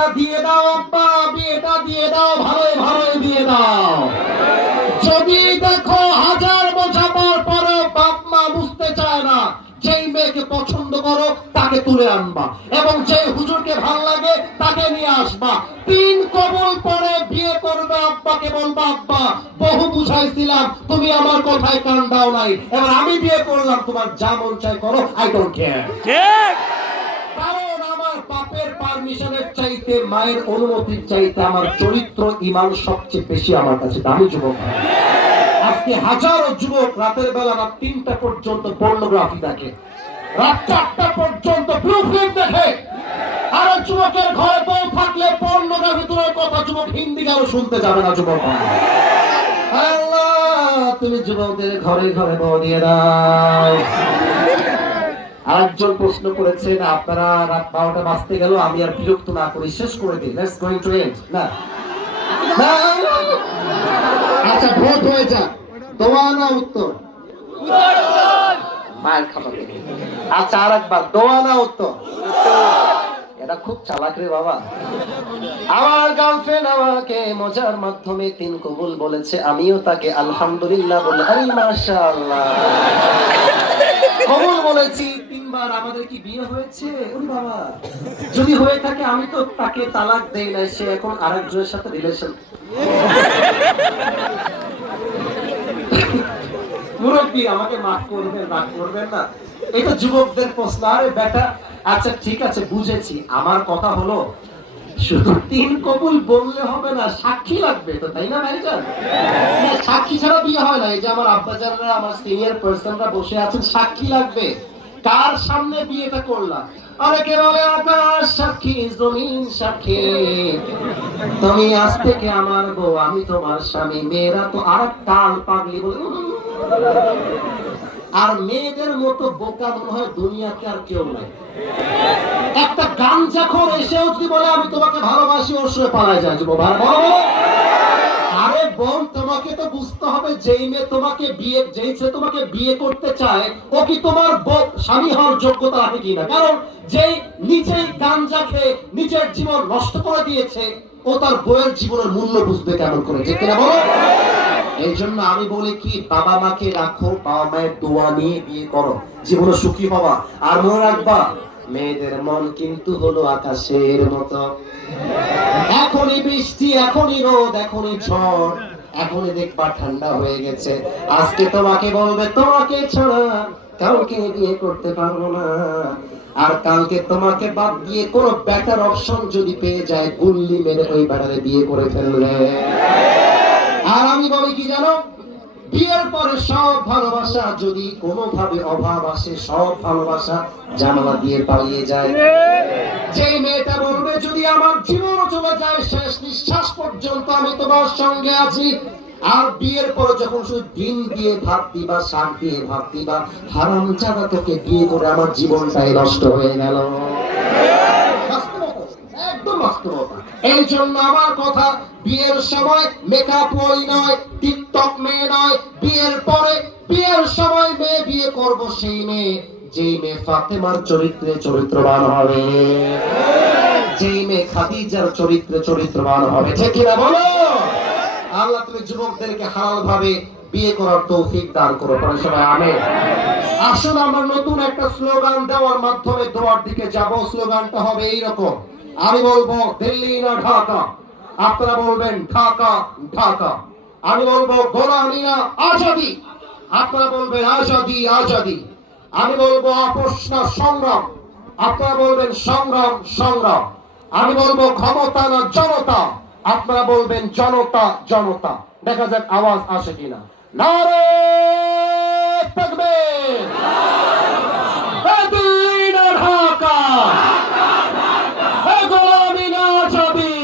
বিয়েটা দিয়ে দাও আব্বা, বিয়েটা দিয়ে দাও, ভালোই ভালোই দিয়ে দাও। যদি দেখো হাজার বোঝাবার পরে বাপ মা বুঝতে চায় না, যেই মেয়েকে পছন্দ করো তাকে তুলে আনবা এবং যে হুজুরকে ভালো লাগে তাকে নিয়ে আসবা। 3 কবুল পরে বিয়ে করবে, আব্বাকে বলবা আব্বা বহু বুঝাইছিলাম, তুমি আমার কথায় কান দাও নাই, এবার আমি বিয়ে করলাম, তোমার যা মন চায় করো, আই ডোন্ট কেয়ার। ঠিক। কারণ আমার বাপের পারমিশনের চাইতে, মায়ের অনুমতির চাইতে আমার চরিত্র ঈমান সবচেয়ে বেশি আমার কাছে দামি যুবক। আজকে হাজারো যুবক রাতের বেলা রাত 3টা পর্যন্ত পর্নোগ্রাফি দেখে, রাত 4টা পর্যন্ত ব্লু ফিল্ম দেখে। আর যুবকের ঘরে বউ থাকলে পর্নোগ্রাফি দূরের কথা, যুবক হিন্দি গানও শুনতে যাবে না। যুবক আল্লাহ, তুমি যুবকদের ঘরে ঘরে বউ দিয়ে দাও। আরেকজন প্রশ্ন করেছেন, আপনারা রাত 12টা বাজতে গেল, আমি আর বিরক্ত না করি, শেষ করে দিই, লেটস গোইং টু এন্ড না। আচ্ছা, ভোট হয়ে যাক, দোয়া না উত্তর? মায়ের খাবার। আচ্ছা, আর একবার, দোয়া না উত্তর? এটা খুব চালাক রে বাবা। আমার গার্লফ্রেন্ড আমাকে মজার মাধ্যমে 3 কবুল বলেছে, আমিও তাকে আলহামদুলিল্লাহ বলে, আরে মাশাআল্লাহ কবুল বলেছি 3 বার। আমাদের কি বিয়ে হয়েছে? ওরে বাবা, যদি হয়ে থাকে আমি তো তাকে তালাক দেই না, সে এখন আরেকজনের সাথে রিলেশন। মুরব্বী আমাকে মাফ করবেন, রাগ করবেন না, এটা যুবকদের প্রশ্ন। আরে বেটা, আচ্ছা ঠিক আছে বুঝেছি, আমার কথা হলো শুধু 3 কবুল বললে হবে না, সাক্ষী লাগবে তো, তাই না ভাইজান? সাক্ষী ছাড়া বিয়ে হয় না। এই যে আমার আব্বাজানরা, আমার সিনিয়র পার্সনরা বসে আছেন, সাক্ষী লাগবে। কার সামনে বিয়েটা করলাম? অনেকে বলে আকাশ সাক্ষী, জমিন সাক্ষী, তুমি আজ থেকে আমার বউ, আমি তোমার স্বামী। মেয়েরা তো আর কাল পাগলি বলে। আর মেয়েদের মতো বোকা মনে হয় দুনিয়াতে আর কেউ নাই। একটা গাঞ্জাখোর এসেও যদি বলে আমি তোমাকে ভালোবাসি, ওর সঙ্গে পালায় যায়। আরে বোন, তোমাকে তো বুঝতে হবে, যেই মেয়ে তোমাকে বিয়ে, যেই ছেলে তোমাকে বিয়ে করতে চায়, ও কি তোমার স্বামী হওয়ার যোগ্যতা রাখে কিনা? কারণ যেই নিজেই গাঞ্জা খেয়ে নিজের জীবন নষ্ট করে দিয়েছে, ও তার বউয়ের জীবনের মূল্য বুঝবে কেমন করে, ঠিক কিনা বলো? এই জন্য আমি বলি কি, বাবা মাকে রাখো, বাবা মায়ের দোয়া নিয়ে বিয়ে করো, জীবনে সুখী হবা। আর মনে রাখবা, মেয়েদের মন কিন্তু হলো আকাশের মতো, এখনই বৃষ্টি, এখনই রোদ, এখনই ঝড়, এখনই দেখবা ঠান্ডা হয়ে গেছে। আজকে তোমাকে বলবে তোমাকে ছাড়া কাউকে বিয়ে করতে পারবো না, আর কালকে তোমাকে বাদ দিয়ে কোনো বেটার অপশন যদি পেয়ে যায়, গুল্লি মেরে ওই বেটারে বিয়ে করে ফেলবে। আর আমি বলি কি জানো, বিয়ের পরে সব ভালোবাসা যদি কোনোভাবে অভাব আসে, সব ভালোবাসা জানালা দিয়ে পালিয়ে যায়। যে মেয়েটা বলবে যদি আমার জীবন চলে যায়, শেষ নিঃশ্বাস পর্যন্ত আমি তোমার সঙ্গে আছি, আর বিয়ের পরে যখন শুধু ডিম দিয়ে ভাত দিবা, শাক দিয়ে ভাত দিবা, হারামজাদা তোকে বিয়ে করে আমার জীবনটাই নষ্ট হয়ে গেল। এই জন্য আমার কথা, বিয়ের সময় মেকআপ ওই নয়, টিকটক মেয়ে নয়, বিয়ের পরে, বিয়ের সময় মেয়ে বিয়ে করব সেই মেয়ে, যেই মেয়ে ফাতেমার চরিত্রে চরিত্রবান হবে, যেই মেয়ে খাদিজার চরিত্রে চরিত্রবান হবে, ঠিক কিনা বলো? আল্লাহ তুমি যুবকদেরকে হালাল ভাবে বিয়ে করার তৌফিক দান করো, সবাই আমিন। আসুন আমরা নতুন একটা স্লোগান দেওয়ার মাধ্যমে দোয়ার দিকে যাব। স্লোগানটা হবে এইরকম, আমি বলবো দিল্লি না ঢাকা, আপনারা বলবেন ঢাকা ঢাকা। আমি বলবো গোলামি না আজাদি, আপনারা বলবেন আজাদি আজাদি। আমি বলবো আপোষ না সংগ্রাম, আপনারা বলবেন সংগ্রাম সংগ্রাম। আমি বলবো ক্ষমতা না জনতা, আপনারা বলবেন জনতা জনতা। দেখা যাক আওয়াজ আসে কিনা। নারে তাকবীর, দিল্লি না ঢাকা, গোলামি না আজাদি,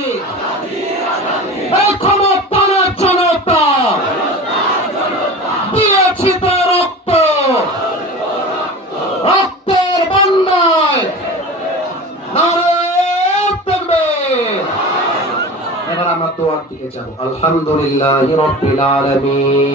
ক্ষমতা না জনতা, দিয়েছি তো রক্ত, রক্তের বন্যায় নারে তাকবীর। এবার আমরা দোয়ার দিকে যাব। আলহামদুলিল্লাহি রাব্বিল আলামিন।